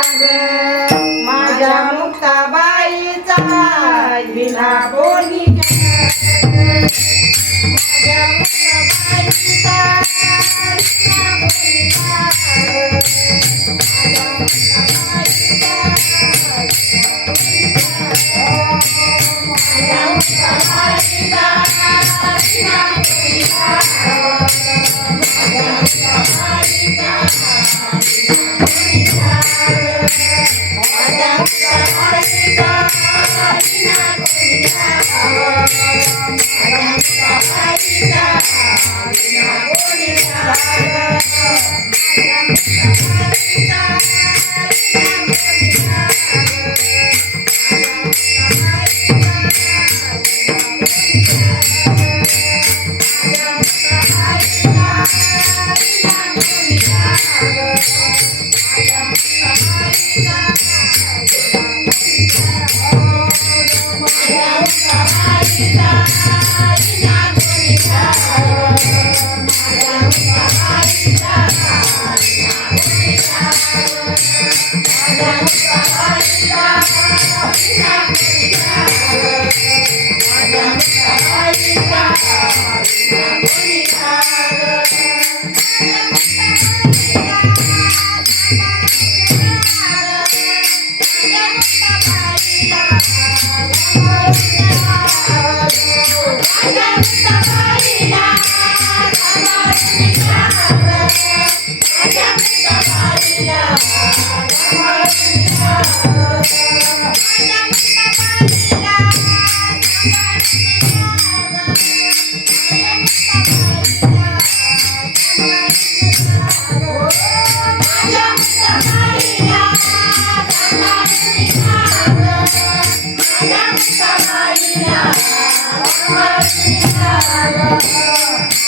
ग माझ्या मुक्ताबाईचा विना बोली. माझ्या मुक्ताबाईचा I don't Thank you. よし!